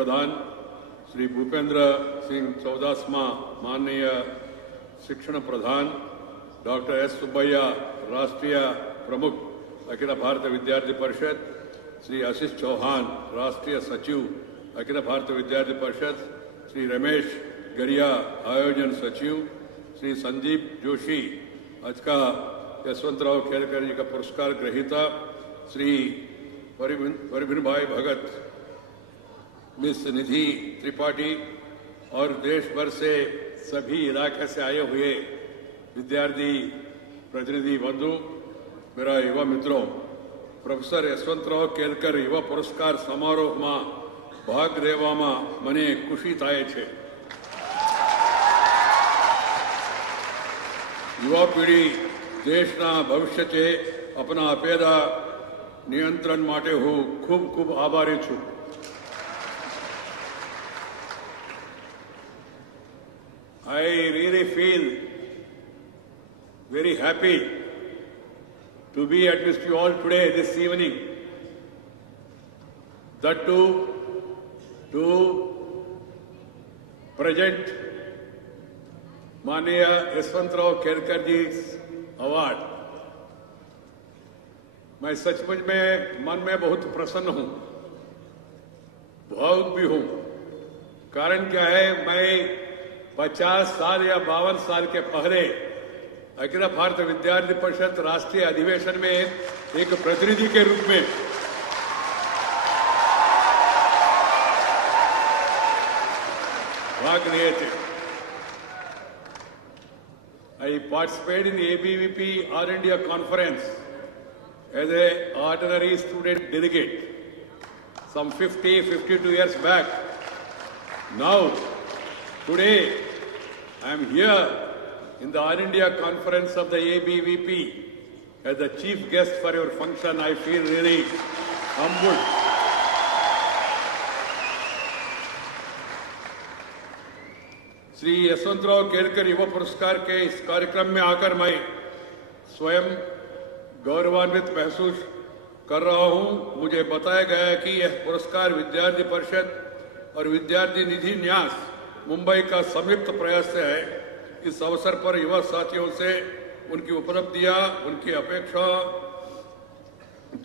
प्रधान श्री भूपेंद्र सिंह चौदासमा, माननीय शिक्षण प्रधान doctor S Subbaiah, राष्ट्रीय प्रमुख अखिल भारतीय विद्यार्थी परिषद, श्री आशीष चौहान, राष्ट्रीय सचिव अखिल भारतीय विद्यार्थी परिषद, श्री रमेश गरिया, आयोजन सचिव, श्री संदीप जोशी, आज का यशवंतराव खेलकर जी का पुरस्कार ग्रहीता, श्री परवीन भाई भगत, मिस निधि त्रिपाठी और देश भर से सभी इलाके से आए हुए विद्यार्थी प्रतिनिधि बंधु, मेरा युवा मित्रों, प्रोफेसर यशवंतराव केलकर युवा पुरस्कार समारोह में भाग लेवामां मने खुशी थाय छे। युवा पीढ़ी देशना भविष्य छे। अपना अपेदा नियंत्रण माटे हूँ खूब खूब आभारी छूं। I really feel very happy to be amidst you all today, this evening. That too, to present माननीय यशवंतराव केलकर जी अवार्ड। मैं सचमुच में मन में बहुत प्रसन्न हूं, भावुक भी हूं। कारण क्या है, मैं 50 साल या 52 साल के पहले अखिल भारतीय विद्यार्थी परिषद राष्ट्रीय अधिवेशन में एक प्रतिनिधि के रूप में भाग लिए थे। I participated in the ABVP All India Conference as an ordinary student delegate some 52 years back. Now, today, I am here in the All India Conference of the ABVP as the chief guest for your function. I feel really humbled. Shri Yashwantrao Kelkar युवा पुरस्कार के इस कार्यक्रम में आकर मैं स्वयं गौरवान्वित महसूस कर रहा हूं। मुझे बताया गया है कि यह पुरस्कार विद्यार्थी परिषद और विद्यार्थी निधि न्यास मुंबई का संयुक्त प्रयास से है। इस अवसर पर युवा साथियों से उनकी उपलब्धियां, उनकी अपेक्षा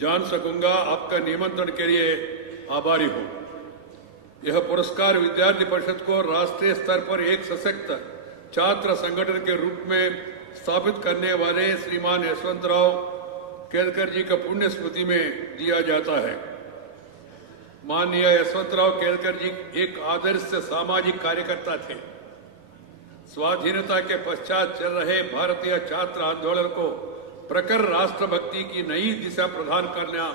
जान सकूंगा। आपका निमंत्रण के लिए आभारी हूं। यह पुरस्कार विद्यार्थी परिषद को राष्ट्रीय स्तर पर एक सशक्त छात्र संगठन के रूप में स्थापित करने वाले श्रीमान यशवंतराव केलकर जी का पुण्य स्मृति में दिया जाता है। माननीय यशवंतराव केलकर जी एक आदर्श सामाजिक कार्यकर्ता थे। स्वाधीनता के पश्चात चल रहे भारतीय छात्र आंदोलन को प्रखर राष्ट्रभक्ति की नई दिशा प्रदान करना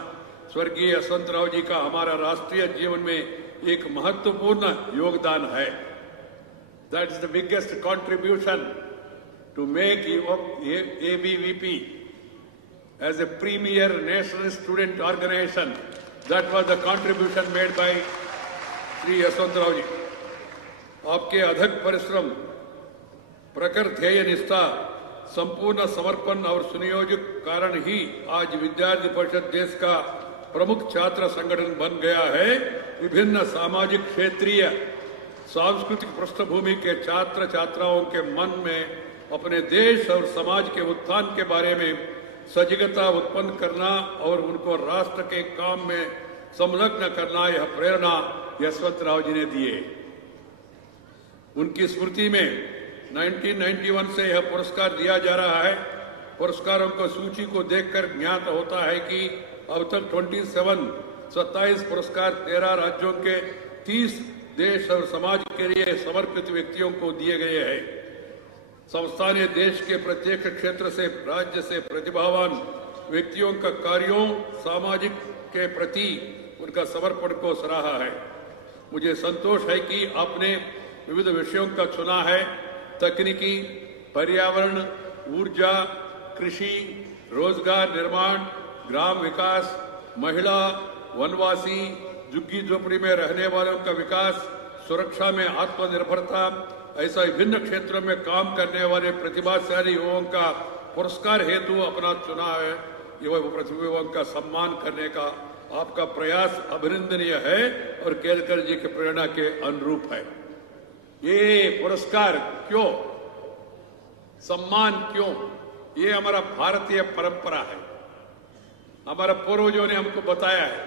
स्वर्गीय यशवंतराव जी का हमारा राष्ट्रीय जीवन में एक महत्वपूर्ण योगदान है। That is the biggest contribution to make ABVP as a premier national student organization. That was the contribution made by Shri Yashwantrao जी। आपके अथक परिश्रम, प्रखर ध्येय निष्ठा, संपूर्ण समर्पण और सुनियोजित कारण ही आज विद्यार्थी परिषद देश का प्रमुख छात्र संगठन बन गया है। विभिन्न सामाजिक, क्षेत्रीय, सांस्कृतिक पृष्ठभूमि के छात्र छात्राओं के मन में अपने देश और समाज के उत्थान के बारे में सजगता उत्पन्न करना और उनको राष्ट्र के काम में संलग्न करना, यह प्रेरणा यशवंतराव जी ने दी है। उनकी स्मृति में 1991 से यह पुरस्कार दिया जा रहा है। पुरस्कारों को सूची को देखकर ज्ञात होता है कि अब तक 27 पुरस्कार 13 राज्यों के 30 देश और समाज के लिए समर्पित व्यक्तियों को दिए गए हैं। संस्था ने देश के प्रत्येक क्षेत्र से, राज्य से प्रतिभावान व्यक्तियों का कार्यों, सामाजिक के प्रति उनका समर्पण को सराहा है। मुझे संतोष है कि आपने विविध विषयों का चुना है। तकनीकी, पर्यावरण, ऊर्जा, कृषि, रोजगार निर्माण, ग्राम विकास, महिला, वनवासी, झुग्गी झोपड़ी में रहने वालों का विकास, सुरक्षा में आत्मनिर्भरता, ऐसा विभिन्न क्षेत्रों में काम करने वाले प्रतिभाशाली युवाओं का पुरस्कार हेतु अपना चुना है। युवा प्रतिभाओं का सम्मान करने का आपका प्रयास अभिनंदनीय है और केलकर जी के प्रेरणा के अनुरूप है। ये पुरस्कार क्यों, सम्मान क्यों? ये हमारा भारतीय परंपरा है। हमारे पूर्वजों ने हमको बताया है,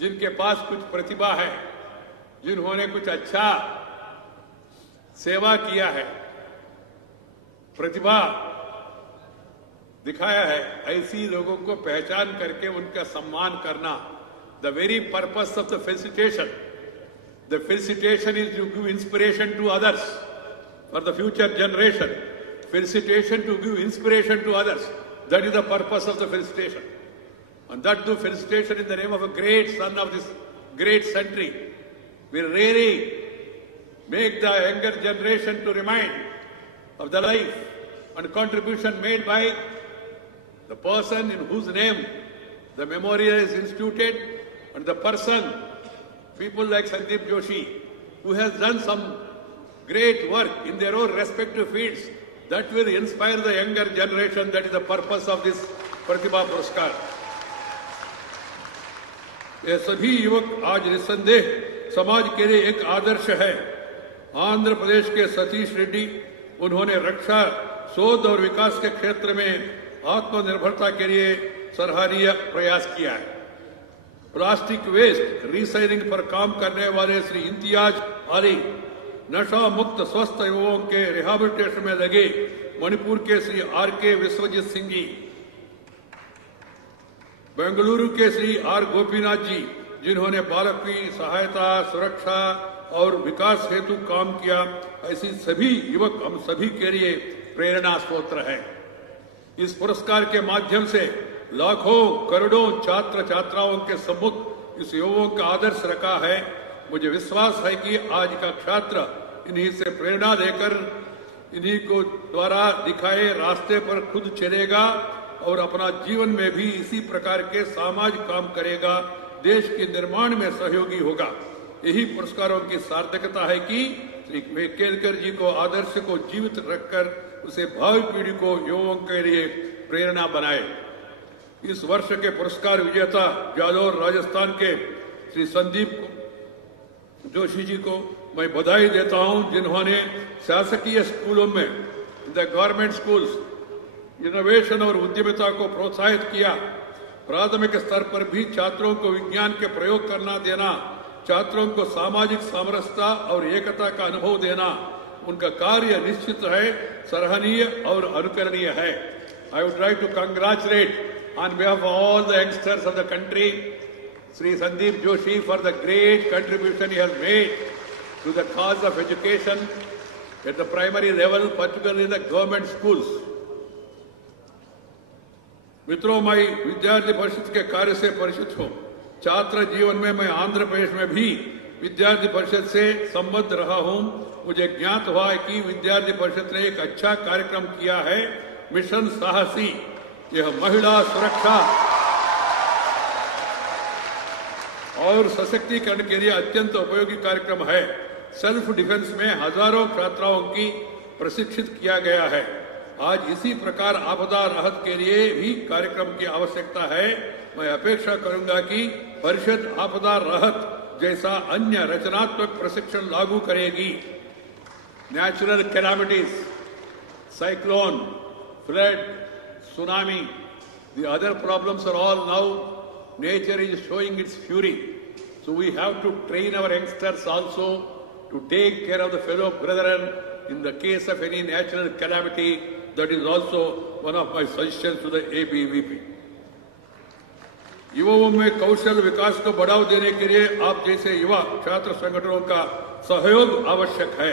जिनके पास कुछ प्रतिभा है, जिन्होंने कुछ अच्छा सेवा किया है, प्रतिभा दिखाया है, ऐसी लोगों को पहचान करके उनका सम्मान करना। The very purpose of the felicitation is to give inspiration to others for the future generation. Felicitation to give inspiration to others, that is the purpose of the felicitation, and that do felicitation in the name of a great son of this great century. We really make the younger generation to remind of the life and contribution made by the person in whose name the memorial is instituted, and the person, people like Sandeep Joshi, who has done some great work in their own respective fields, that will inspire the younger generation. That is the purpose of this Pratibha Puraskar. ये सभी युवक आज निस्संदेह समाज के लिए एक आदर्श है। आंध्र प्रदेश के सतीश रेड्डी, उन्होंने रक्षा, शोध और विकास के क्षेत्र में आत्मनिर्भरता के लिए सराहनीय प्रयास किया है। प्लास्टिक वेस्ट रिसाइक्लिंग पर काम करने वाले श्री इम्तियाज अली, नशा मुक्त स्वस्थ युवाओं के रिहेबिलिटेशन में लगे मणिपुर के श्री आर.के. विश्वजीत सिंह जी, बेंगलुरु के श्री आर. गोपीनाथ जी, जिन्होंने बालक की सहायता, सुरक्षा और विकास हेतु काम किया, ऐसी सभी युवक हम सभी के लिए प्रेरणा स्रोत है। इस पुरस्कार के माध्यम से लाखों करोड़ों छात्र छात्राओं के सम्मुख इस युवाओं का आदर्श रखा है। मुझे विश्वास है कि आज का छात्र इन्हीं से प्रेरणा लेकर इन्हीं को द्वारा दिखाए रास्ते पर खुद चलेगा और अपना जीवन में भी इसी प्रकार के सामाजिक काम करेगा, देश के निर्माण में सहयोगी होगा। यही पुरस्कारों की सार्थकता है कि श्री केलकर जी को आदर्श को जीवित रखकर उसे भावी पीढ़ी को युवाओं के लिए प्रेरणा बनाए। इस वर्ष के पुरस्कार विजेता जालौर राजस्थान के श्री संदीप जोशी जी को मैं बधाई देता हूं, जिन्होंने शासकीय स्कूलों में, द गवर्नमेंट स्कूल्स, इनोवेशन और उद्यमिता को प्रोत्साहित किया। प्राथमिक स्तर पर भी छात्रों को विज्ञान के प्रयोग करना देना, छात्रों को सामाजिक सामरस्यता और एकता का अनुभव देना, उनका कार्य निश्चित है सराहनीय और अनुकरणीय है। I would like to congratulate on behalf of all the youngsters of the country Shri Sandeep Joshi for the great contribution he has made to the cause of education at the primary level, particularly in the government schools. मित्रों, मैं विद्यार्थी परिषद के कार्य से परिचित हूं। छात्र जीवन में मैं आंध्र प्रदेश में भी विद्यार्थी परिषद से संबद्ध रहा हूं। मुझे ज्ञात हुआ है कि विद्यार्थी परिषद ने एक अच्छा कार्यक्रम किया है, मिशन साहसी। यह महिला सुरक्षा और सशक्तिकरण के लिए अत्यंत उपयोगी कार्यक्रम है। सेल्फ डिफेंस में हजारों छात्राओं की प्रशिक्षित किया गया है। आज इसी प्रकार आपदा राहत के लिए भी कार्यक्रम की आवश्यकता है। मैं अपेक्षा करूंगा कि परिषद आपदा राहत जैसा अन्य रचनात्मक प्रशिक्षण लागू करेगी। Natural calamities, cyclone, flood, tsunami, the other problems are all now nature is showing its fury. So we have to train our youngsters also to take care of the fellow brethren in the case of any natural calamity. That is also one of my suggestions to the ABVP. युवाओं में कौशल विकास को बढ़ावा देने के लिए आप जैसे युवा छात्र संगठनों का सहयोग आवश्यक है।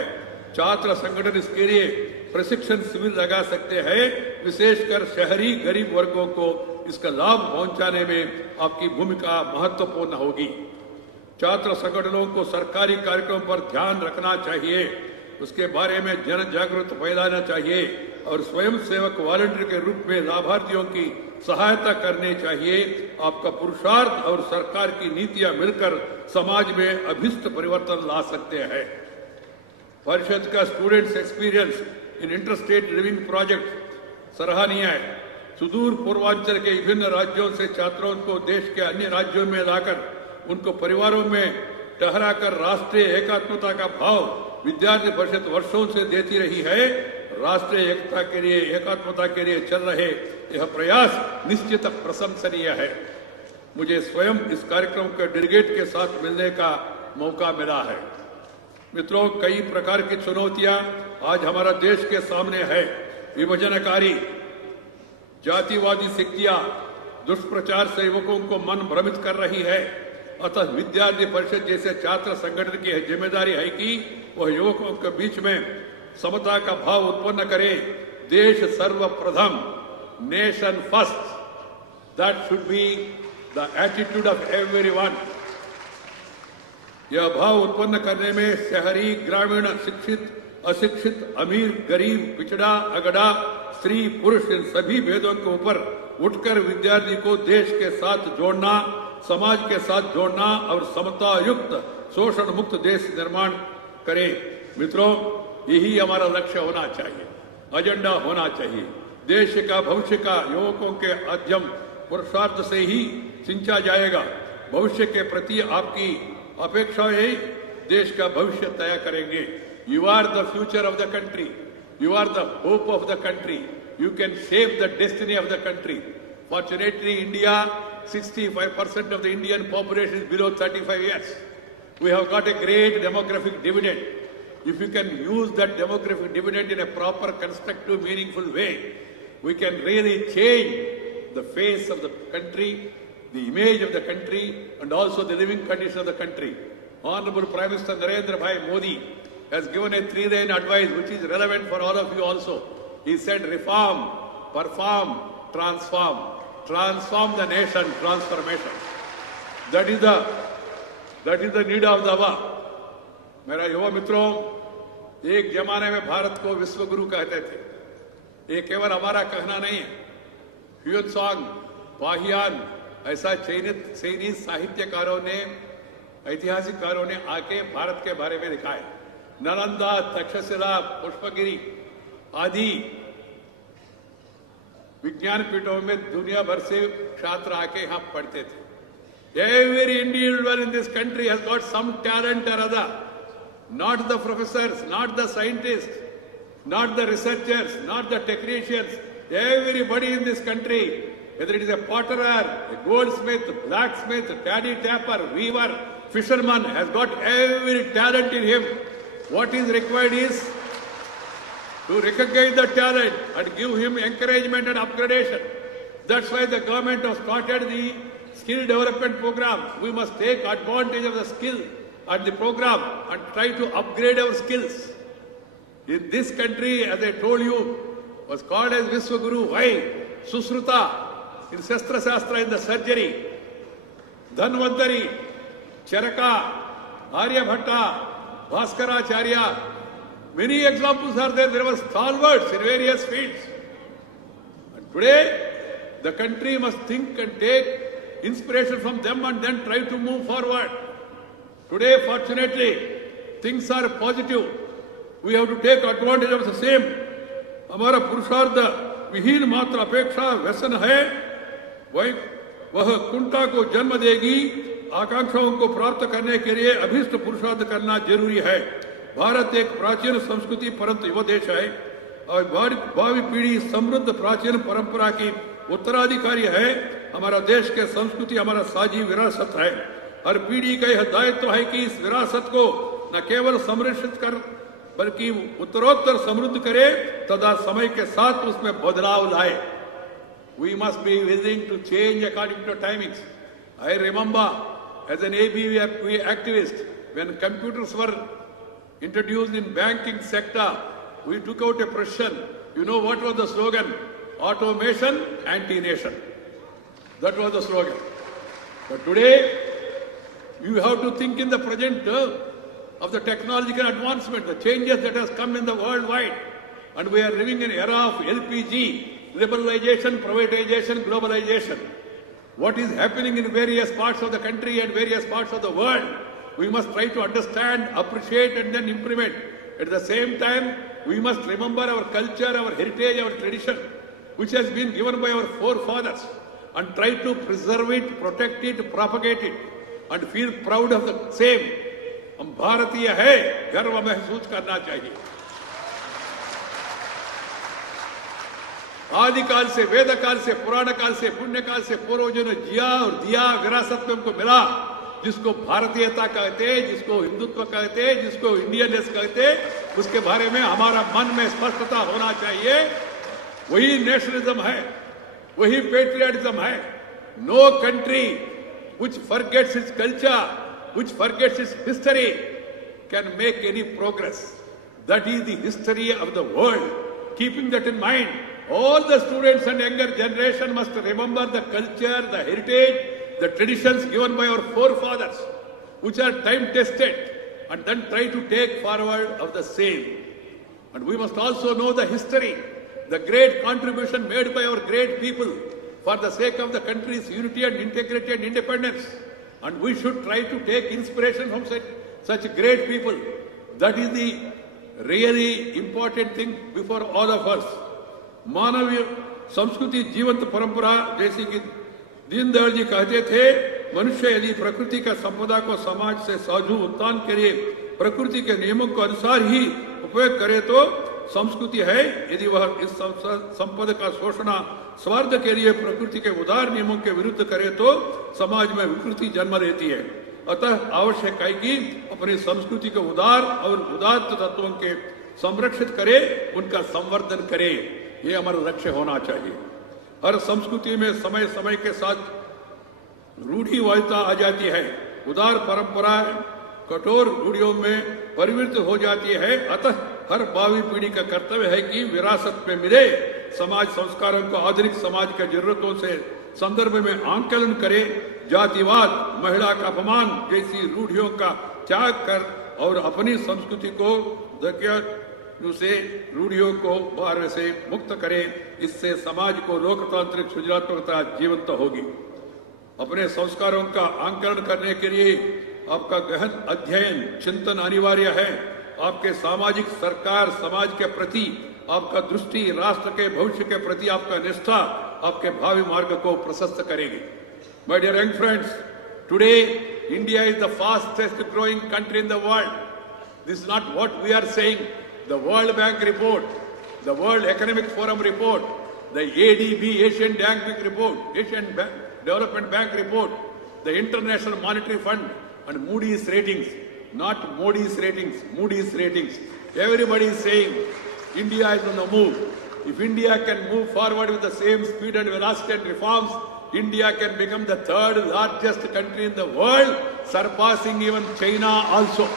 छात्र संगठन इसके लिए प्रशिक्षण शिविर लगा सकते हैं। विशेषकर शहरी गरीब वर्गों को इसका लाभ पहुंचाने में आपकी भूमिका महत्वपूर्ण होगी। छात्र संगठनों को सरकारी कार्यक्रमों पर ध्यान रखना चाहिए, उसके बारे में जन जागरूकता फैलाना चाहिए और स्वयं सेवक वॉलंटियर के रूप में लाभार्थियों की सहायता करनी चाहिए। आपका पुरुषार्थ और सरकार की नीतियां मिलकर समाज में अभिष्ट परिवर्तन ला सकते हैं। परिषद का students experience in interstate living project सराहनीय है। सुदूर पूर्वांचल के विभिन्न राज्यों से छात्रों को देश के अन्य राज्यों में लाकर उनको परिवारों में ठहराकर राष्ट्रीय एकात्मता का भाव विद्यार्थी परिषद वर्षों से देती रही है। राष्ट्रीय एकता के लिए, एकात्मता के लिए चल रहे यह प्रयास निश्चित प्रशंसनीय है। मुझे स्वयं इस कार्यक्रम के डेलीगेट के साथ मिलने का मौका मिला है। मित्रों, कई प्रकार की चुनौतियां आज हमारा देश के सामने है। विभाजनकारी जातिवादी शक्तियां दुष्प्रचार से युवकों को मन भ्रमित कर रही है। अतः विद्यार्थी परिषद जैसे छात्र संगठन की जिम्मेदारी है कि वह युवकों के बीच में समता का भाव उत्पन्न करे। देश सर्वप्रथम, nation first, that should be the attitude of everyone. यह भाव उत्पन्न करने में शहरी, ग्रामीण, शिक्षित, अशिक्षित, अमीर, गरीब, पिछड़ा, अगड़ा, स्त्री, पुरुष, इन सभी भेदों के ऊपर उठकर विद्यार्थी को देश के साथ जोड़ना, समाज के साथ जोड़ना और समता युक्त, शोषण मुक्त देश निर्माण करें। मित्रों, यही हमारा लक्ष्य होना चाहिए, एजेंडा होना चाहिए। देश का भविष्य का युवकों के अध्यम पुरुषार्थ से ही सिंचा जाएगा। भविष्य के प्रति आपकी अपेक्षाएं देश का भविष्य तय करेंगे। You are the future of the country, you are the hope of the country, you can shape the destiny of the country. Fortunately, India, 65% of the Indian population is below 35 years. We have got a great demographic dividend. If you can use that demographic dividend in a proper, constructive, meaningful way, we can really change the face of the country, the image of the country, and also the living condition of the country. Honorable Prime Minister Narendra Bhai Modi has given a three-line advice which is relevant for all of you also. He said, reform, perform, transform. Transform the nation, transformation. That is the need of the hour. मेरा युवा मित्रों, एक जमाने में भारत को विश्व गुरु कहते थे। ये केवल हमारा कहना नहीं है। ह्यूएन-त्सांग, पाहियान, ऐसा चयनित साहित्यकारों ने, ऐतिहासिककारों ने आके भारत के बारे में लिखा है। नालंदा, तक्षशिला, पुष्पगिरी आदि विज्ञान पीठों में दुनिया भर से छात्र आके यहाँ पढ़ते थे। Every individual in this country has got some talent or other. Not the professors, not the scientists, not the researchers, not the technicians. Everybody in this country, whether it is a potterer, a goldsmith, blacksmith, caddy tapper, weaver, fisherman, has got every talent in him. What is required is to recognize the talent and give him encouragement and upgradation. That's why the government has started the skill development program. We must take advantage of the skill and the program and try to upgrade our skills. In this country, as I told you, was called as Vishwaguru. Why? Susruta in Shastra Shastra, in the surgery, Dhanvantari, Charaka, Aryabhatta, Bhaskaracharya. Many examples are there. There were stalwarts in various fields. And today, the country must think and take inspiration from them and then try to move forward. Today, fortunately, things are positive. We have to take advantage of the same. हमारा पुरुषार्थ विहीन मात्र अपेक्षा व्यसन है, वह कुंठा को जन्म देगी। आकांक्षाओं को प्राप्त करने के लिए अभीष्ट पुरुषार्थ करना जरूरी है। भारत एक प्राचीन संस्कृति परंतु युवा देश है और भावी पीढ़ी समृद्ध प्राचीन परंपरा की उत्तराधिकारी है। हमारा देश के संस्कृति हमारा साझी विरासत है। हर पीढ़ी का यह दायित्व है कि इस विरासत को न केवल संरक्षित कर बल्कि उत्तरोत्तर समृद्ध करे तथा समय के साथ उसमें बदलाव लाए। We must be willing to change according to timings. I remember as an ABV activist, when computers were introduced in banking sector, we took out a procession. You know what was the slogan? Automation, anti-nation. That was the slogan. But today, you have to think in the present of the technological advancement, the changes that has come in the worldwide. And we are living in an era of LPG, liberalization, privatization, globalization. What is happening in various parts of the country and various parts of the world, we must try to understand, appreciate, and then implement. At the same time, we must remember our culture, our heritage, our tradition. which has been given by our forefathers, and try to preserve it, protect it, propagate it, and feel proud of the same. हम भारतीय है, गर्व महसूस करना चाहिए. आदिकाल से, वेद काल से, पुराण काल से, पुण्य काल से पूर्वजों ने जिया और दिया, विरासत में हमको मिला. जिसको भारतीयता कहते, जिसको हिंदुत्व कहते, जिसको इंडियननेस कहते, उसके बारे में हमारा मन में स्पष्टता होना चाहिए. वही नेशनलिज्म है, वही पेट्रियटिज्म है. No country which forgets its culture, which forgets its history, can make any progress. That is the history of the world. Keeping that in mind, all the students and younger generation must remember the culture, the heritage, the traditions given by our forefathers, which are time-tested, and then try to take forward of the same. And we must also know the history, the great contribution made by our great people for the sake of the country's unity and integrity and independence. And we should try to take inspiration from such great people. That is the really important thing before all of us. मानवीय संस्कृति जीवंत परंपरा, जैसे कि दीनदयाल जी कहते थे, मनुष्य यदि प्रकृति का संपदा को समाज से साझू उत्थान के लिए प्रकृति के नियमों के अनुसार ही उपयोग करे तो संस्कृति है. यदि वह इस संपदा का शोषण स्वार्थ के लिए प्रकृति के उदार नियमों के विरुद्ध करे तो समाज में विकृति जन्म लेती है. अतः आवश्यक है कि अपनी संस्कृति के उदार और उदात्त तत्वों के संरक्षित करे, उनका संवर्धन करे. ये हमारा लक्ष्य होना चाहिए. हर संस्कृति में समय समय के साथ रूढ़िवादिता आ जाती है. उदार परंपरा कठोर रूढ़ियों में परिवर्तित हो जाती है. अतः हर भावी पीढ़ी का कर्तव्य है कि विरासत में मिले समाज संस्कारों को आधुनिक समाज की जरूरतों से संदर्भ में आंकलन करे. जातिवाद, महिला का अपमान जैसी रूढ़ियों का त्याग कर और अपनी संस्कृति को से रूढ़ियों को बाहर से मुक्त करे. इससे समाज को लोकतांत्रिक सृजनात्मकता जीवंत होगी. अपने संस्कारों का आंकलन करने के लिए आपका गहन अध्ययन, चिंतन अनिवार्य है. आपके सामाजिक सरकार समाज के प्रति आपका दृष्टि, राष्ट्र के भविष्य के प्रति आपका निष्ठा आपके भावी मार्ग को प्रशस्त करेगी. My dear young friends, today India is the fastest growing country in the world. This is not what we are saying. The World Bank report, the World Economic Forum report, the ADB, Asian Bank report, Asian Development Bank report, the International Monetary Fund, and Moody's ratings, not Modi's ratings, Moody's ratings. Everybody is saying India is on the move. If India can move forward with the same speed and velocity and reforms, India can become the third largest country in the world, surpassing even China also.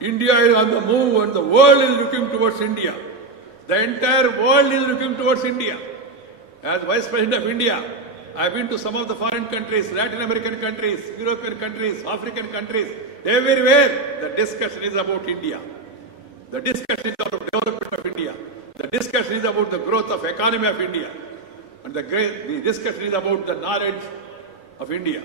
India is on the move and the world is looking towards India. The entire world is looking towards India. As Vice President of India, I have been to some of the foreign countries, Latin American countries, European countries, African countries. Everywhere the discussion is about India. The discussion is about development of India. The discussion is about the growth of economy of India. And the discussion is about the knowledge of India.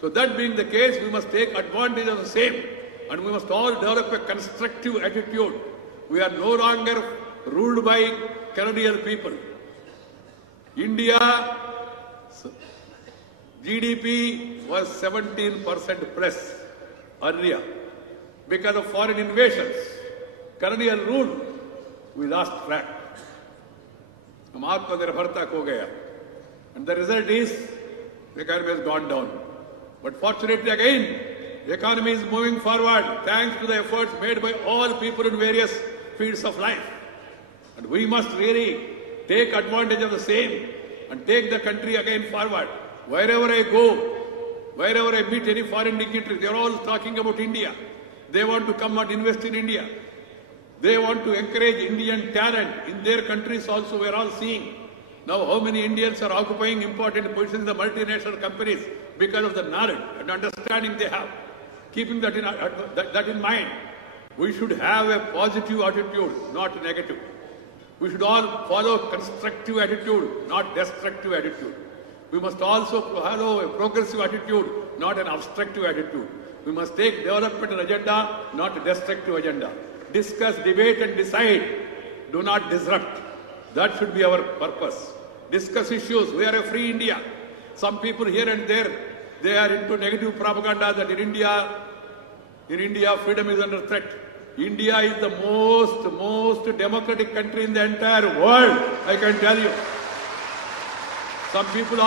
So that being the case, we must take advantage of the same. And we must all develop a constructive attitude. We are no longer ruled by colonial people. India GDP was 17% plus earlier. Because of foreign invasions, colonial rule, we lost track. हम आत्मनिर्भरता खो गया. And the result is the economy has gone down. But fortunately again, the economy is moving forward thanks to the efforts made by all people in various fields of life. And we must really take advantage of the same and take the country again forward. Wherever I go, wherever I meet any foreign dignitary, they are all talking about India. They want to come and invest in India. They want to encourage Indian talent in their countries also. We are all seeing now how many Indians are occupying important positions in the multinational companies because of the knowledge and understanding they have. Keeping that in mind, we should have a positive attitude, not negative. We should all follow constructive attitude, not destructive attitude. We must also follow a progressive attitude, not an obstructive attitude. We must take development agenda, not a destructive agenda. discuss, debate and decide. Do not disrupt. That should be our purpose. Discuss issues. We are a free India. Some people here and there, they are into negative propaganda that in India freedom is under threat. India is the most democratic country in the entire world, I can tell you. Some people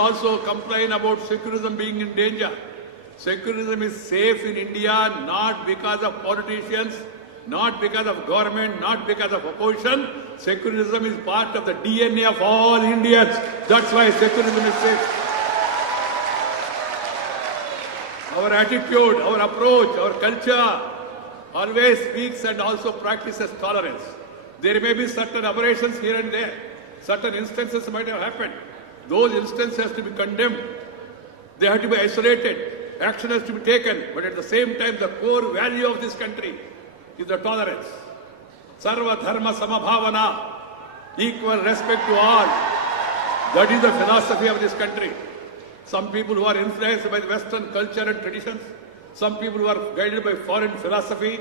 also complain about secularism being in danger. Secularism is safe in India not because of politicians, not because of government, not because of opposition. Secularism is part of the DNA of all Indians. That's why secularism is safe. Our attitude, our approach, our culture always speaks and also practices tolerance. There may be certain aberrations here and there. Certain instances might have happened. Those instances have to be condemned. They have to be isolated. Action has to be taken. But at the same time, the core value of this country is the tolerance. Sarva dharma samabhavana. Equal respect to all. That is the philosophy of this country. Some people who are influenced by Western culture and traditions, some people who are guided by foreign philosophy,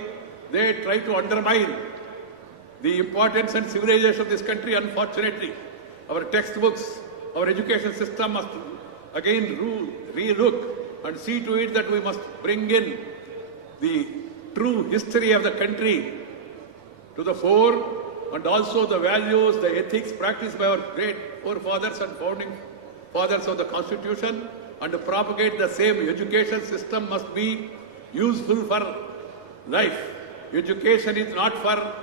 they try to undermine the importance and civilization of this country. Unfortunately, our textbooks, our education system must again re-look and see to it that we must bring in the true history of the country to the fore, and also the values, the ethics practiced by our great forefathers and founding fathers of the Constitution, and to propagate the same. Education system must be useful for life. Education is not for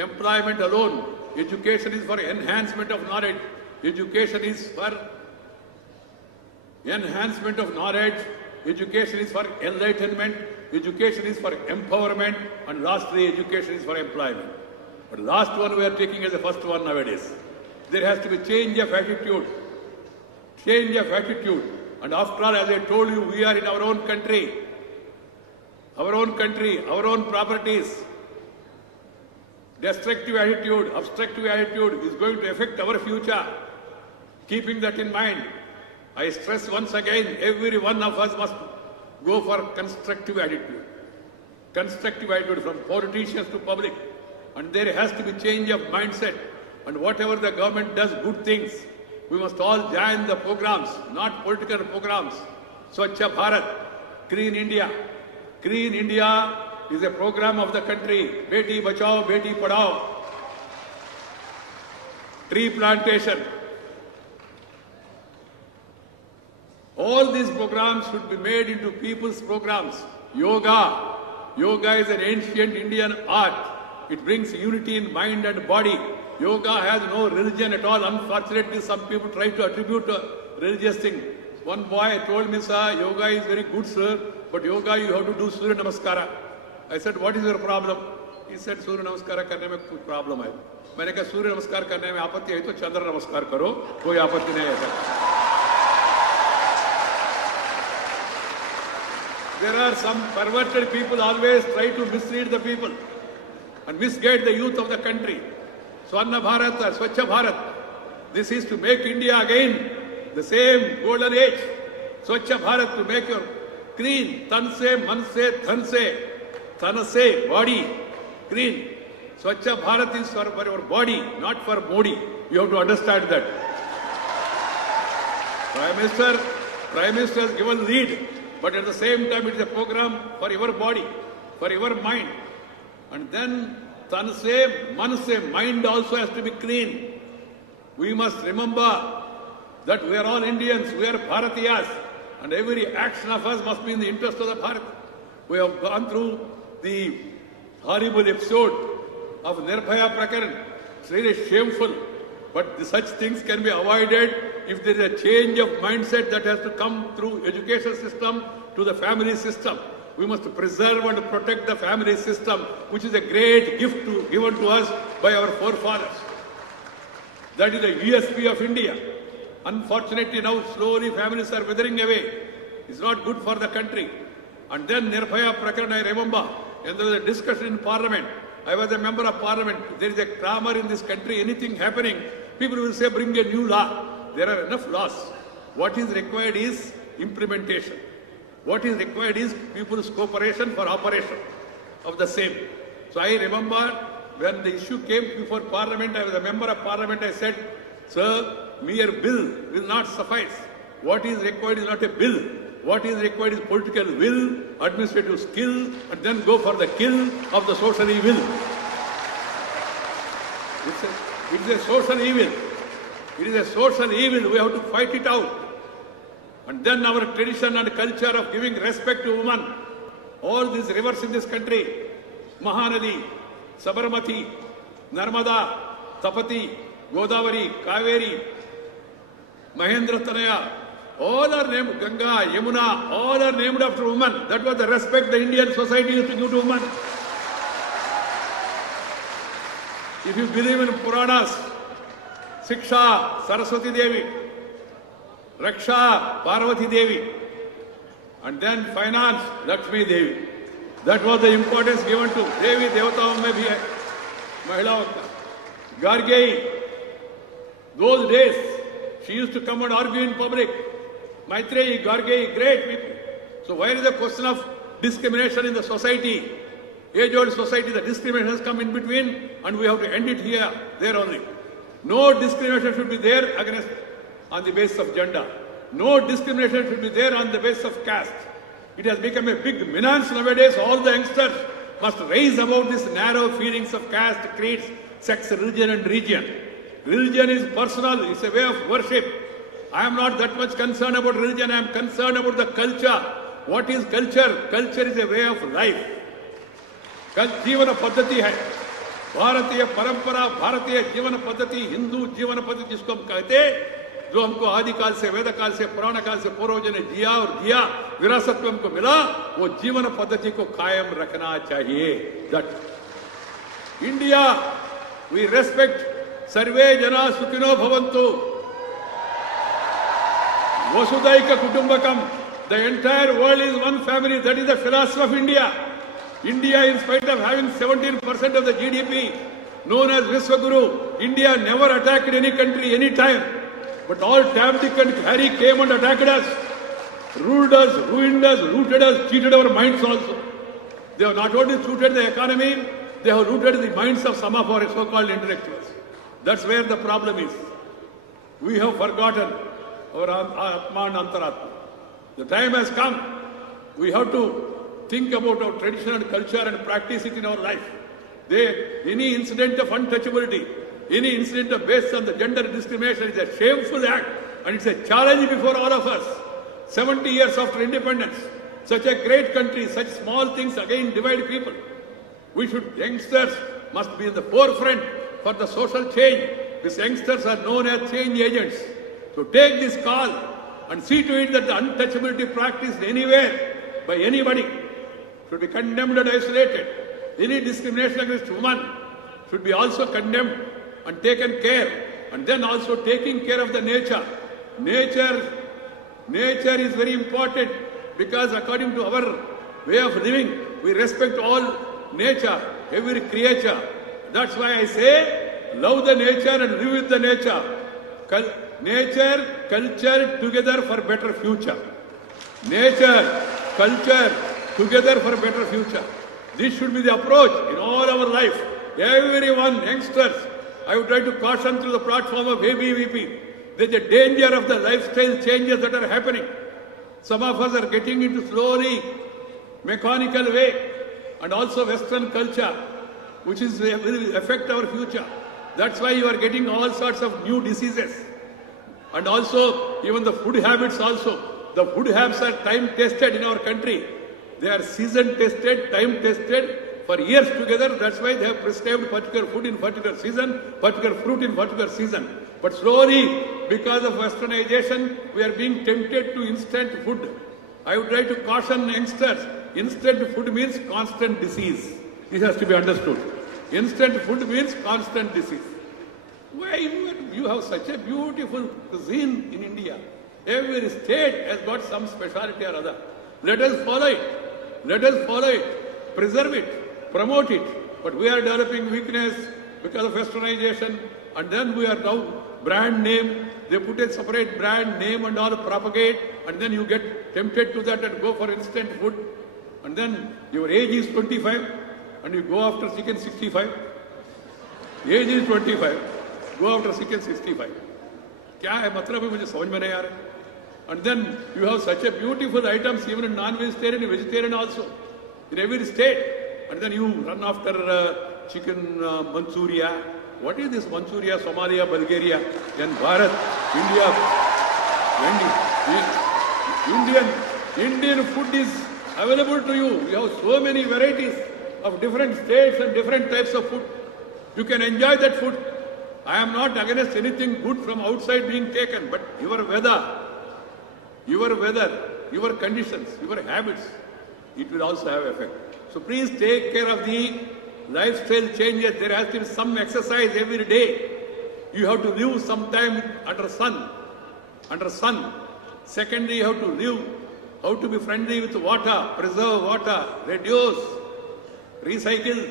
employment alone. Education is for enhancement of knowledge. Education is for enhancement of knowledge. Education is for enlightenment. Education is for empowerment. And lastly, education is for employment. But last one we are taking as the first one nowadays. There has to be change of attitude. Change of attitude. And after all, as I told you, we are in our own country. Our own properties. Destructive attitude, obstructive attitude is going to affect our future. Keeping that in mind, I stress once again, every one of us must go for constructive attitude. Constructive attitude from politicians to public. And there has to be change of mindset. And whatever the government does good things, we must all join the programs, not political programs. Swachha Bharat, Clean India. Clean India is a program of the country. Beti Bachao, Beti Padhao. Tree plantation. All these programs should be made into people's programs. Yoga. Yoga is an ancient Indian art. It brings unity in mind and body. Yoga has no religion at all. Unfortunately, some people try to attribute a religious thing. One boy told me, sir, yoga is very good, sir, but yoga you have to do Surya Namaskara. I said, what is your problem? He said, Surya Namaskara करने में कुछ problem है. मैंने कहा सूर्य नमस्कार करने में आपत्ति है तो चंद्र नमस्कार करो, कोई आपत्ति नहीं है. There are some perverted people always try to mislead the people and misguide the youth of the country. Swarna Bharat or Swachha Bharat. This is to make India again the same golden age. Swachha Bharat to make your clean, tan se, man se, dhan se, tana se, body, clean. Swachha Bharat is for your body, not for Modi. You have to understand that. Prime Minister has given lead, but at the same time it is a program for your body, for your mind. And then tan se, man se, mind also has to be clean. We must remember that we are all Indians, we are Bharatiyas, and every action of us must be in the interest of the Bharat. We have gone through the horrible episode of Nirbhaya Prakaran. It's really shameful, but such things can be avoided if there is a change of mindset that has to come through education system to the family system. We must preserve and protect the family system, which is a great gift given to us by our forefathers. That is the USP of India. Unfortunately, now slowly families are withering away. It's not good for the country. And then Nirbhaya Prakaran, I remember, and there was a discussion in Parliament. I was a member of Parliament. There is a clamor in this country, anything happening, people will say, bring a new law. There are enough laws. What is required is implementation. What is required is people's cooperation for operation. of the same. So I remember when the issue came before Parliament, I was a member of Parliament, I said, sir, mere bill will not suffice. What is required is not a bill. What is required is political will, administrative skill, and then go for the kill of the social evil. It's a social evil. It is a social evil. We have to fight it out. And then our tradition and culture of giving respect to women. All these rivers in this country, Mahanadi, Sabarmati, Narmada, Tapati, Godavari, Kaveri, Mahendra Tanaya, all are named, Ganga, Yamuna, all are named after women. That was the respect the Indian society used to give to women. If you believe in Puranas, Siksha, Saraswati Devi, Raksha, Parvati Devi, and then finance, Lakshmi Devi. That was the importance given to Devi Devata mein bhi hai, Mahila. Gargi, those days, she used to come and argue in public. Maitreyi, Gargi, great people. So where is the question of discrimination in the society? Age-old society, the discrimination has come in between, and we have to end it here, there only. No discrimination should be there against on the basis of gender. No discrimination should be there on the basis of caste. It has become a big menace nowadays. All the youngsters must raise about these narrow feelings of caste, creeds, sex, religion and region. Religion is personal. It's a way of worship. I am not that much concerned about religion. I am concerned about the culture. What is culture? Culture is a way of life. जीवन पद्धति है. भारतीय परंपरा, भारतीय जीवन पद्धति, हिंदू जीवन पद्धति जिसको हम कहते, जो हमको आदिकाल से, वेद काल से, पुराण काल से पूर्वजों ने जिया और जिया, विरासत में हमको मिला, वो जीवन पद्धति को कायम रखना चाहिए. That India, we respect सर्वे जना सुखिनो भवन्तु, वसुधैक कुटुंबकम. The entire world is one family. That is the philosophy of India. India, in spite of having 17% of the GDP, known as Vishwaguru, India never attacked any country, any time. But all Tam, Dick and Harry came and attacked us, ruled us, ruined us, rooted us, cheated our minds also. They have not only rooted the economy, they have rooted the minds of some of our so-called intellectuals. That's where the problem is. We have forgotten our Atma and Antaratma. The time has come. We have to think about our tradition and culture and practice it in our life. Any incident of untouchability, any incident of based on the gender discrimination is a shameful act, and it's a challenge before all of us. 70 years after independence, such a great country, such small things again divide people. Youngsters must be in the forefront for the social change. These youngsters are known as change agents. So take this call and see to it that the untouchability practiced anywhere by anybody should be condemned and isolated. Any discrimination against women should be also condemned and taken care. And then also taking care of the nature. Nature is very important because according to our way of living, we respect all nature, every creature. That's why I say, love the nature and live with the nature. Nature, culture together for better future. Nature, culture, together for a better future. This should be the approach in all our life. Everyone, youngsters, I would try to caution through the platform of ABVP. There's a danger of the lifestyle changes that are happening. Some of us are getting into slowly, mechanical way, and also Western culture, which will affect our future. That's why you are getting all sorts of new diseases. And also, even the food habits also. The food habits are time tested in our country. They are season tested, time tested for years together. That's why they have prescribed particular food in particular season, particular fruit in particular season. But slowly, because of westernization, we are being tempted to instant food. I would try to caution youngsters. Instant food means constant disease. This has to be understood. Instant food means constant disease. Why you have such a beautiful cuisine in India? Every state has got some specialty or other. Let us follow it. Let us follow it, preserve it, promote it. But we are developing weakness because of westernization, and then we are now brand name. They put a separate brand name and all propagate, and then you get tempted to that and go for instant food. And then your age is 25, and you go after chicken 65. Age is 25. Go after chicken 65. क्या है मतलब है मुझे समझ में नहीं आ रहा. And then you have such a beautiful items even in non-vegetarian and vegetarian also in every state. And then you run after chicken Manchuria. What is this Manchuria? Somalia, Bulgaria, then Bharat, India. Indian food is available to you. You have so many varieties of different states and different types of food. You can enjoy that food. I am not against anything good from outside being taken, but your weather, your conditions, your habits, it will also have effect. So please take care of the lifestyle changes. There has to be some exercise every day. You have to live some time under sun. Secondly, you have to live, how to be friendly with water, preserve water, reduce, recycle,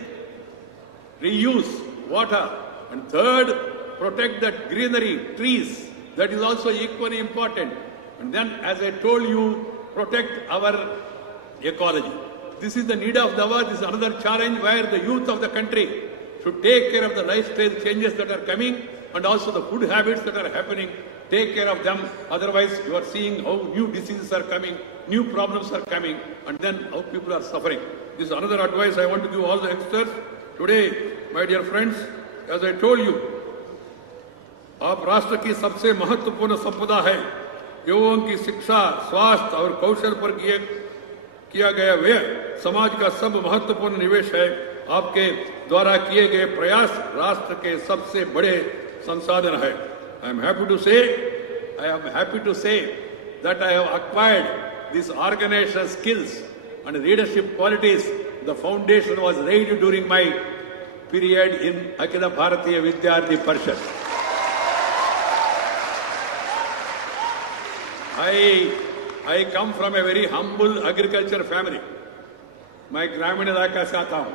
reuse water. And third, protect that greenery, trees. That is also equally important. And then, as I told you, protect our ecology. This is the need of the hour. This is another challenge where the youth of the country should take care of the lifestyle changes that are coming and also the food habits that are happening. Take care of them. Otherwise, you are seeing how new diseases are coming, new problems are coming, and then how people are suffering. This is another advice I want to give all the youngsters. Today, my dear friends, as I told you, आप राष्ट्र की सबसे महत्वपूर्ण संपदा है. युवाओं की शिक्षा, स्वास्थ्य और कौशल पर किया गया व्यय समाज का सब महत्वपूर्ण निवेश है. आपके द्वारा किए गए प्रयास राष्ट्र के सबसे बड़े संसाधन है. I am happy to say that I have acquired these organizational skills and leadership qualities. The foundation was laid during my period in Akhila Bharatiya Vidyarthi Parishad. I come from a very humble agriculture family. मैं ग्रामीण इलाका से आता हूँ,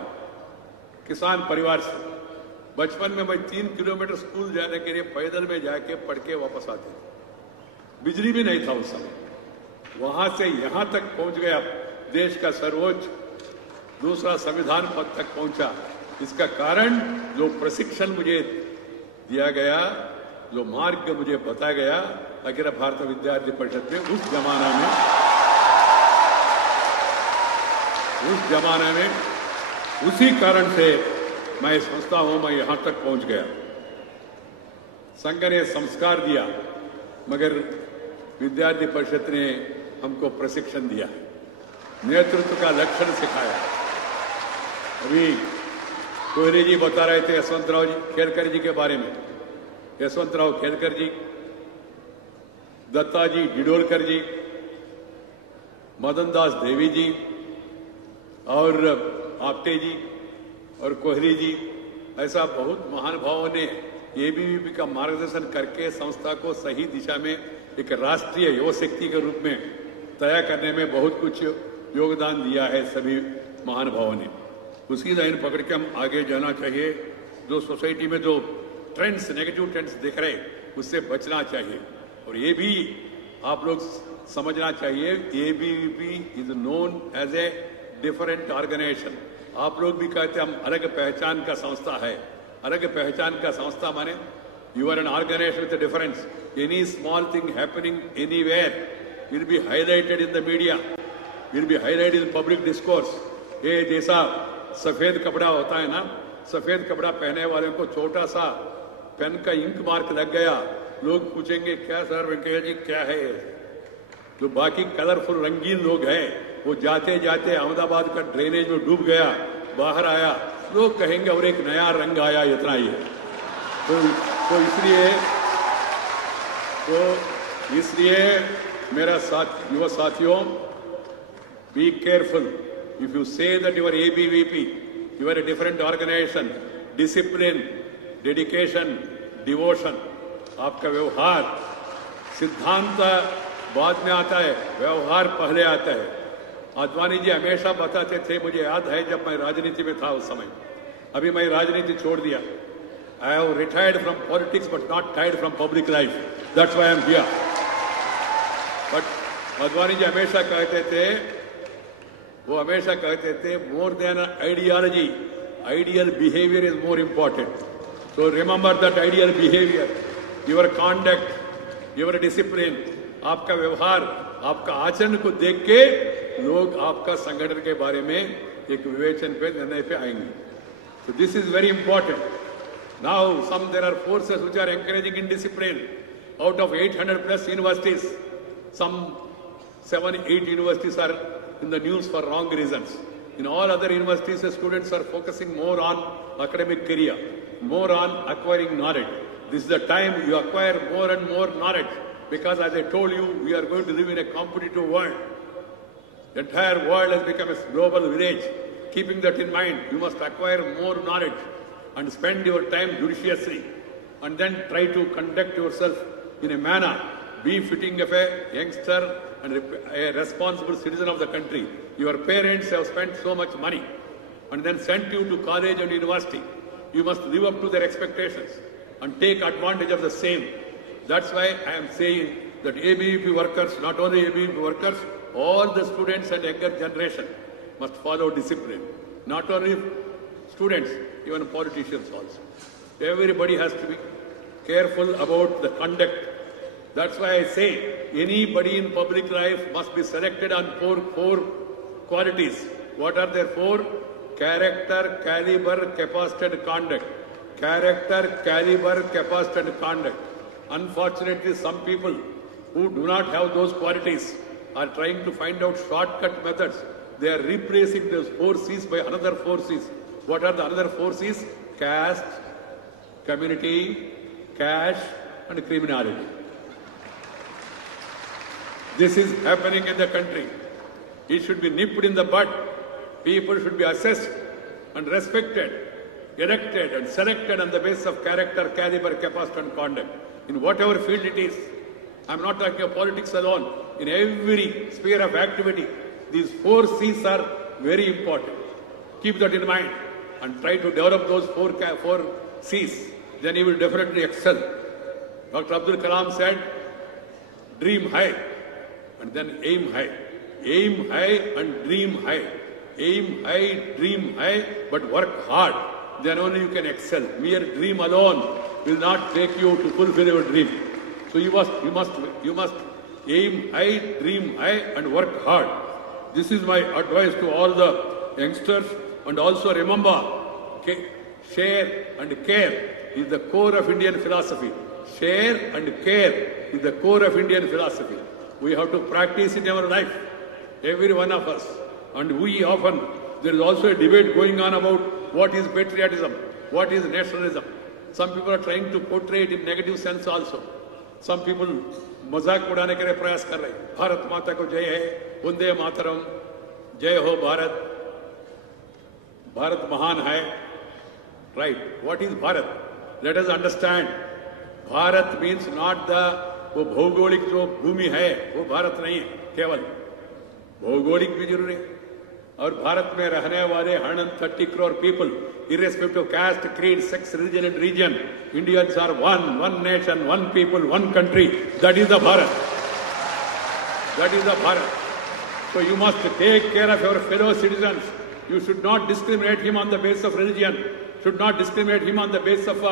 किसान परिवार से. बचपन में मैं 3 किलोमीटर स्कूल जाने के लिए पैदल में जाके पढ़ के वापस आते. बिजली भी नहीं था उस समय. वहां से यहां तक पहुंच गया. देश का सर्वोच्च दूसरा संविधान पद तक पहुंचा. इसका कारण जो प्रशिक्षण मुझे दिया गया, जो मार्ग मुझे बताया गया अखिल भारत विद्यार्थी परिषद में, उस जमाने में उसी कारण से मैं समझता हूं मैं यहां तक पहुंच गया. संघ ने संस्कार दिया, मगर विद्यार्थी परिषद ने हमको प्रशिक्षण दिया, नेतृत्व का लक्षण सिखाया. अभी कोहली जी बता रहे थे यशवंतराव जी खेलकर जी के बारे में. यशवंतराव खेलकर जी, दत्ताजी डिडोलकर जी, मदन दास देवी जी और आपटे जी और कोहली जी, ऐसा बहुत महानुभावों ने एबीवीपी का मार्गदर्शन करके संस्था को सही दिशा में एक राष्ट्रीय युवा शक्ति के रूप में तय करने में बहुत कुछ योगदान दिया है सभी महानुभावों ने. उसी लाइन पकड़ के हम आगे जाना चाहिए. जो सोसाइटी में जो ट्रेंड्स, नेगेटिव ट्रेंड्स दिख रहे, उससे बचना चाहिए. और ये भी आप लोग समझना चाहिए, ABVP is known as a different organisation. आप लोग भी कहते हैं हम अलग पहचान का संस्था है. अलग पहचान का संस्था माने you are an organisation with difference. Any small thing happening anywhere will be highlighted in the media, will be highlighted in public discourse. ये जैसा सफेद कपड़ा होता है ना, सफेद कपड़ा पहने वाले को छोटा सा पेन का इंक मार्क लग गया, लोग पूछेंगे क्या सर वेंकैया जी क्या है. जो बाकी कलरफुल रंगीन लोग हैं वो जाते जाते अहमदाबाद का ड्रेनेज में डूब गया, बाहर आया, लोग कहेंगे और एक नया रंग आया, इतना ही है. तो इसलिए मेरा युवा साथियों, be careful. If you say that you are ABVP, you are a different organisation, discipline, dedication, devotion. आपका व्यवहार, सिद्धांत बाद में आता है, व्यवहार पहले आता है. आडवाणी जी हमेशा बताते थे, मुझे याद है जब मैं राजनीति में था उस समय, अभी मैं राजनीति छोड़ दिया. I have retired from politics but not tired from public life. That's why I am here. But Advani ji हमेशा कहते थे वो हमेशा कहते थे more than ideology, ideal behaviour is more important. So remember that ideal behaviour, your conduct, your discipline, आपका व्यवहार, आपका आचरण को देख के लोग आपका संगठन के बारे में एक विवेचन पे, निर्णय पे आएंगे. So this is very important. Now there are forces which are encouraging indiscipline. Out of 800 plus universities, some 7-8 universities are in the news for wrong reasons. In all other universities, the students are focusing more on academic career, more on acquiring knowledge. This is the time you acquire more and more knowledge, because as I told you, we are going to live in a competitive world. The entire world has become a global village. Keeping that in mind, you must acquire more knowledge and spend your time judiciously, and then try to conduct yourself in a manner befitting of a youngster and a responsible citizen of the country. Your parents have spent so much money and then sent you to college and university. You must live up to their expectations and take advantage of the same. That's why I am saying that ABVP workers, not only ABVP workers, all the students and younger generation must follow discipline. Not only students, even politicians also. Everybody has to be careful about the conduct. That's why I say anybody in public life must be selected on four qualities. What are their four? Character, caliber, capacity and conduct. Character, caliber, capacity and conduct. Unfortunately, some people who do not have those qualities are trying to find out shortcut methods. They are replacing those 4 C's by another 4 C's. What are the other 4 C's? Caste, community, cash, and criminality. This is happening in the country. It should be nipped in the bud. People should be assessed and respected, elected and selected on the basis of character, caliber, capacity, and conduct. In whatever field it is. I'm not talking of politics alone. In every sphere of activity, these 4 C's are very important. Keep that in mind and try to develop those 4 C's. Then you will definitely excel. Dr. Abdul Kalam said, dream high and then aim high. Aim high and dream high. Aim high, dream high, but work hard. Then only you can excel. Mere dream alone will not take you to fulfill your dream. So you must aim high, dream high, and work hard. This is my advice to all the youngsters. And also remember, share and care is the core of Indian philosophy. Share and care is the core of Indian philosophy. We have to practice in our life, every one of us. And we often, there is also a debate going on about what is patriotism, what is nationalism. Some people are trying to portray it in negative sense also. Some people मजाक उड़ाने के लिए प्रयास कर रहे हैं. भारत माता को जय है, वंदे मातरम, जय हो भारत, भारत महान है. Right? What is Bharat? Let us understand. Bharat means not the वो भौगोलिक जो भूमि है वो भारत नहीं है, केवल भौगोलिक भी जरूरी है. और भारत में रहने वाले 130 crore people, irrespective of caste, creed, sex, religion and region, Indians are one nation, one people, one country. That is the Bharat. That is the Bharat. So you must take care of your fellow citizens. You should not discriminate him on the basis of religion, should not discriminate him on the basis of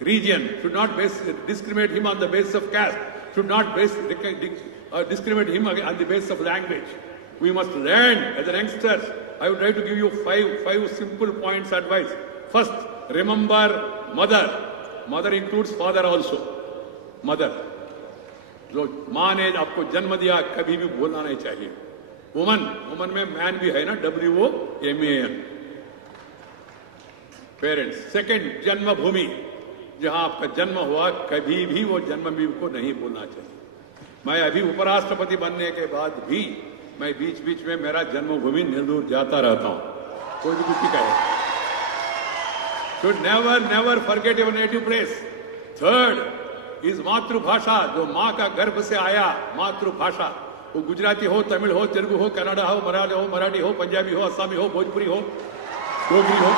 region, should not discriminate him on the basis of caste, should not discriminate him on the basis of language. We must learn as an youngsters. I would like to give you five simple points advice. First, remember mother. Mother includes father also. Mother. जो माँ ने आपको जन्म दिया कभी भी भूलना नहीं चाहिए. वुमन में मैन भी है ना, WOMAN. पेरेंट्स. सेकंड, जन्मभूमि, जहां आपका जन्म हुआ, कभी भी वो जन्मभूमि को नहीं भूलना चाहिए. मैं अभी उपराष्ट्रपति बनने के बाद भी मैं बीच बीच में मेरा जन्मभूमि नेल्लूर जाता रहता हूं. कोई भी कुछ कहे. Should never forget your native place. Third is मातृभाषा, जो माँ का गर्भ से आया, मातृभाषा. वो गुजराती हो, तमिल हो, तेलुगु हो, कन्नड़ा हो, मराठी हो, पंजाबी हो, असमी हो, भोजपुरी हो, डोगरी हो,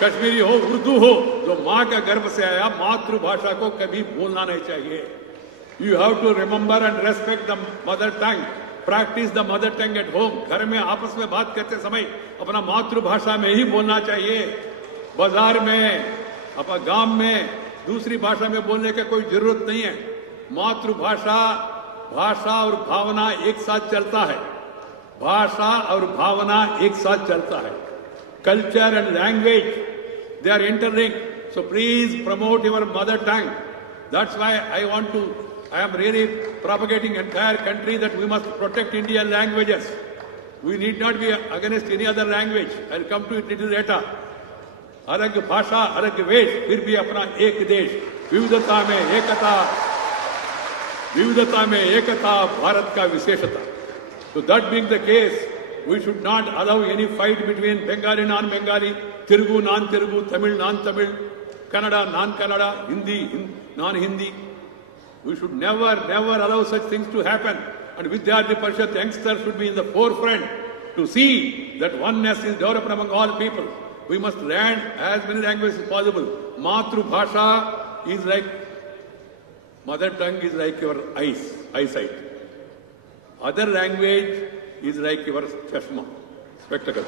कश्मीरी हो, उर्दू हो, जो माँ का गर्भ से आया, मातृभाषा को कभी भूलना नहीं चाहिए. You have to remember and respect the mother tongue. Practice the mother tongue at home. घर में आपस में बात करते समय अपना मातृभाषा में ही बोलना चाहिए। बाजार में, अपना गांव में दूसरी भाषा में बोलने की कोई जरूरत नहीं है। मातृभाषा, भाषा और भावना एक साथ चलता है। भाषा और भावना एक साथ चलता है। Culture and language, they are interlinked. So please promote your mother tongue. That's why I am really propagating entire country that we must protect Indian languages. We need not be against any other language. I'll come to it little later. अलग भाषा, अलग वेश, फिर भी अपना एक देश। विविधता में एकता भारत का विशेषता। So that being the case, we should not allow any fight between Bengali, non-Bengali, Telugu, non-Telugu, Tamil, non-Tamil, Kannada, non-Kannada, Hindi, non-Hindi. We should never allow such things to happen. And Vidyarthi Parishad youngsters should be in the forefront to see that oneness is developed among all people. We must learn as many languages as possible. Matru Bhasha is like, mother tongue is like your eyesight. Other language is like your chashma, spectacle.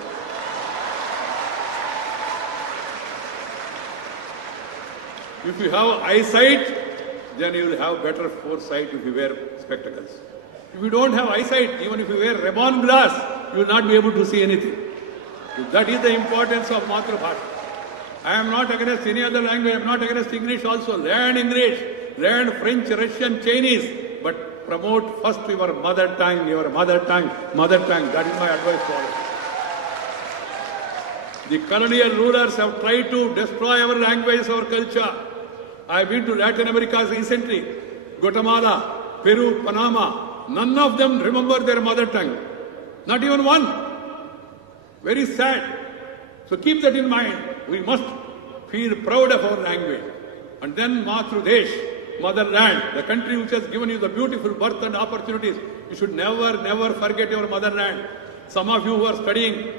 If you have eyesight, then you will have better foresight if you wear spectacles. If you don't have eyesight, even if you wear ribbon glass, you will not be able to see anything. That is the importance of Matrabhasha. I am not against any other language. I am not against English also. Learn English, learn French, Russian, Chinese, but promote first your mother tongue, mother tongue. That is my advice to all of you. The colonial rulers have tried to destroy our language, our culture. I have been to Latin America recently, Guatemala, Peru, Panama. None of them remember their mother tongue. Not even one. Very sad. So keep that in mind. We must feel proud of our language. And then Matrudesh, motherland, the country which has given you the beautiful birth and opportunities. You should never forget your motherland. Some of you who are studying,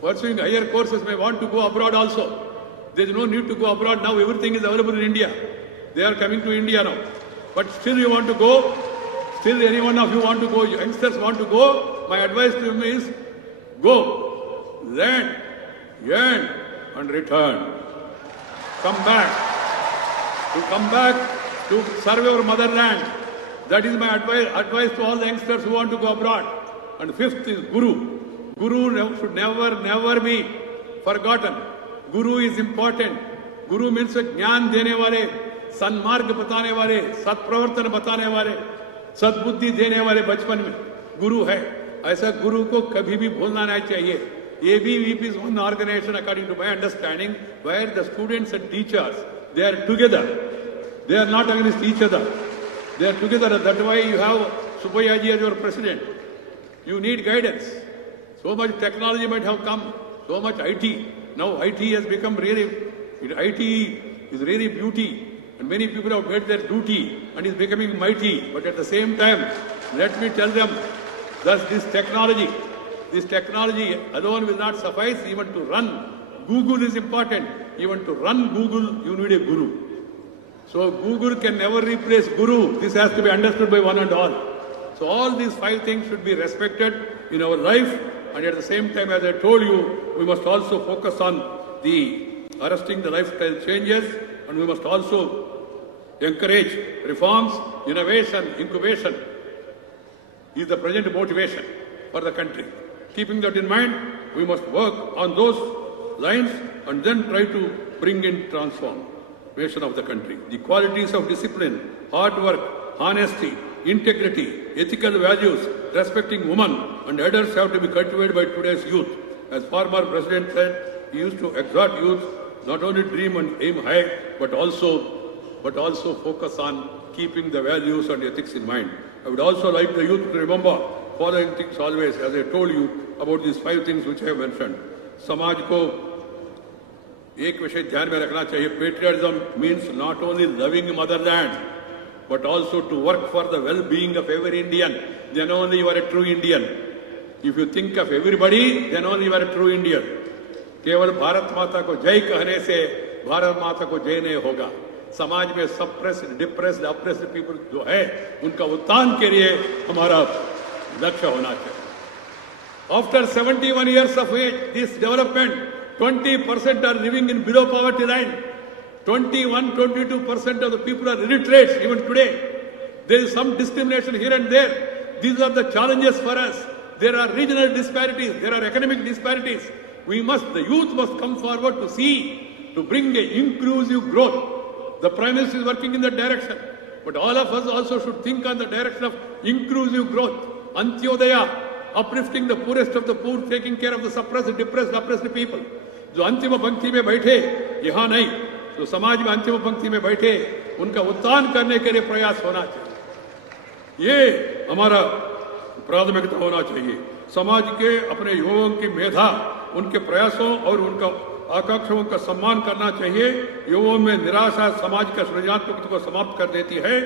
pursuing higher courses may want to go abroad also. There is no need to go abroad now. Everything is available in India. They are coming to India now. But still you want to go. Still any one of you want to go. Youngsters want to go. My advice to you is go, learn, yearn, and return. Come back. To serve your motherland. That is my advice to all the youngsters who want to go abroad. And fifth is Guru. Guru should never be forgotten. Guru is important. Guru means ज्ञान देने वाले, सन्मार्ग बताने वाले, सत्प्रवर्तन बताने वाले, सद्बुद्धि देने वाले बचपन में गुरु है। ऐसा गुरु को कभी भी भूलना नहीं चाहिए। ABVP is one organization, according to my understanding, where the students and teachers, they are together. They are not against each other. They are together. That's why you have Subbayaji as your president. You need guidance. So much technology might have come, so much IT. Now IT has become IT is really beauty. And many people have made their duty and is becoming mighty. But at the same time, let me tell them, thus this technology alone will not suffice even to run. Google is important. Even to run Google, you need a guru. So Google can never replace Guru. This has to be understood by one and all. So all these 5 things should be respected in our life. And at the same time, as I told you, we must also focus on arresting the lifestyle changes, and we must also encourage reforms, innovation, incubation is the present motivation for the country. Keeping that in mind, we must work on those lines and then try to bring in transformation of the country. The qualities of discipline, hard work, honesty, integrity, ethical values, respecting women and elders have to be cultivated by today's youth. As former president said, he used to exhort youth not only dream and aim high, but also focus on keeping the values and ethics in mind. I would also like the youth to remember following things always, as I told you about these 5 things which I have mentioned. समाज को एक विषय ध्यान में रखना चाहिए. Patriotism means not only loving motherland, but also to work for the well-being of every Indian. Then only you are a true Indian. If you think of everybody, then only you are a true Indian. केवल भारत माता को जय कहने से भारत माता को जय नहीं होगा. समाज में सप्रेस्ड, डिप्रेस्ड, अप्रेस्ड पीपल जो है, उनका उत्थान के लिए हमारा लक्ष्य होना चाहिए। After 71 years of age, this development, 20% are living in below poverty line. 21-22% of the people are illiterate even today. There is some discrimination here and there. These are the challenges for us. There are regional disparities. There are economic disparities. The youth must come forward to bring an inclusive growth. The Prime Minister is working in that direction. But all of us also should think on the direction of inclusive growth. Antyodaya, uplifting the poorest of the poor, taking care of the suppressed, depressed, oppressed people. जो अंतिम पंक्ति में बैठे, यहाँ नहीं, जो समाज में अंतिम पंक्ति में बैठे, उनका उत्थान करने के लिए प्रयास होना चाहिए। ये हमारा प्राथमिकता होना चाहिए। समाज के अपने युवाओं की मेधा, उनके प्रयासों और उनका आकांक्षाओं का सम्मान करना चाहिए। युवाओं में निराशा समाज का सृजनात्मकता को समाप्त कर देती है।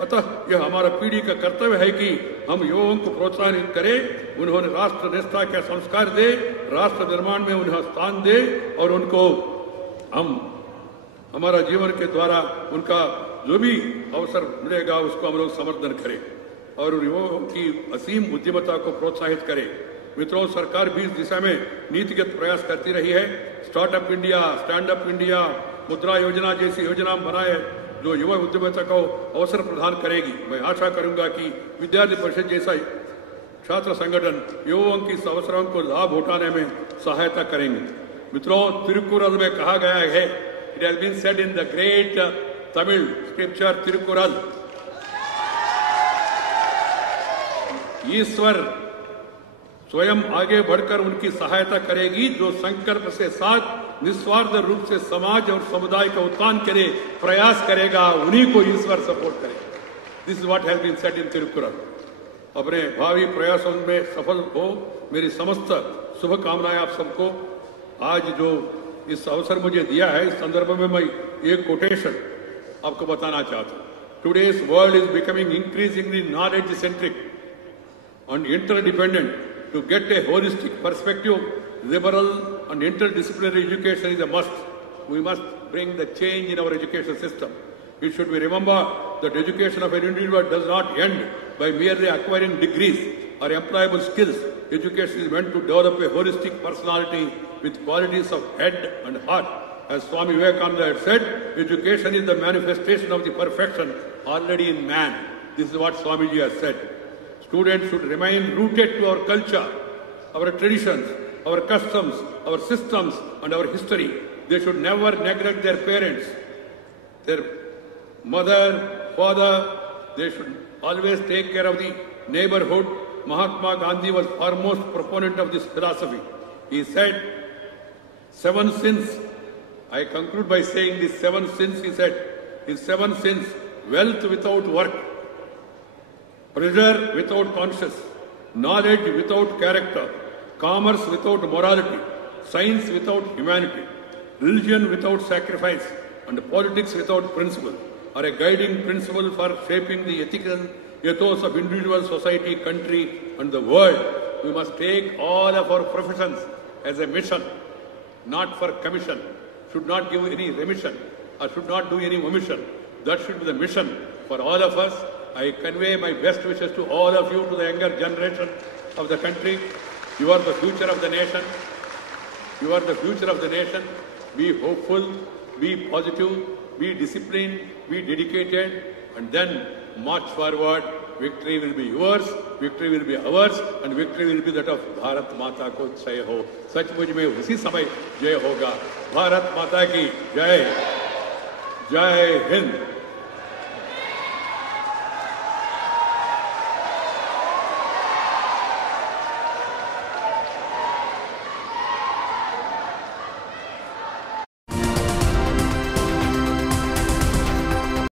अतः यह हमारा पीढ़ी का कर्तव्य है कि हम युवाओं को प्रोत्साहित करें, उन्होंने राष्ट्र निष्ठा के संस्कार दे, राष्ट्र निर्माण में उन्हें स्थान दे और उनको हम हमारा जीवन के द्वारा उनका जो भी अवसर मिलेगा उसको हम लोग समर्थन करें और युवाओं की असीम उद्यमता को प्रोत्साहित करें। मित्रों, सरकार भी इस दिशा में नीतिगत प्रयास करती रही है। Startup India, stand up India, मुद्रा योजना जैसी योजना बनाए जो युवा उद्यमिता को अवसर प्रदान करेगी। मैं आशा करूंगा कि विद्यार्थी परिषद जैसा छात्र संगठन युवाओं की इस अवसरों को लाभ उठाने में सहायता करेंगे। मित्रों, तिरुकुरल में कहा गया है, it has been said in the great Tamil scripture Tirukkural, ईश्वर स्वयं आगे बढ़कर उनकी सहायता करेगी जो संकल्प से साथ निस्वार्थ रूप से समाज और समुदाय का उत्थान के लिए प्रयास करेगा, उन्हीं को ईश्वर सपोर्ट करेगा। This is what has been said in Tirukkural. अपने भावी प्रयासों में सफल हो, मेरी समस्त शुभकामनाएं आप सबको। आज जो इस अवसर मुझे दिया है, इस संदर्भ में मैं एक कोटेशन आपको बताना चाहता हूँ। Today's world is becoming increasingly knowledge centric and interdependent. To get a holistic perspective, liberal and interdisciplinary education is a must. We must bring the change in our education system. It should be remembered that education of an individual does not end by merely acquiring degrees or employable skills. Education is meant to develop a holistic personality with qualities of head and heart. As Swami Vivekananda had said, education is the manifestation of the perfection already in man. This is what Swamiji has said. Students should remain rooted to our culture, our traditions, our customs, our systems, and our history. They should never neglect their parents, their mother, father. They should always take care of the neighborhood. Mahatma Gandhi was foremost proponent of this philosophy. He said, 7 sins. I conclude by saying these 7 sins, he said, his 7 sins: wealth without work, pleasure without conscience, knowledge without character, commerce without morality, science without humanity, religion without sacrifice, and politics without principle are a guiding principle for shaping the ethical ethos of individual, society, country, and the world. We must take all of our professions as a mission, not for commission. Should not give any remission or should not do any omission. That should be the mission for all of us. I convey my best wishes to all of you, to the younger generation of the country. You are the future of the nation. You are the future of the nation. Be hopeful, be positive, be disciplined, be dedicated, and then march forward. Victory will be yours, victory will be ours, and victory will be that of Bharat Mata ko जय हो। सचमुच में उसी समय जय होगा। भारत माता की जय। जय हिंद।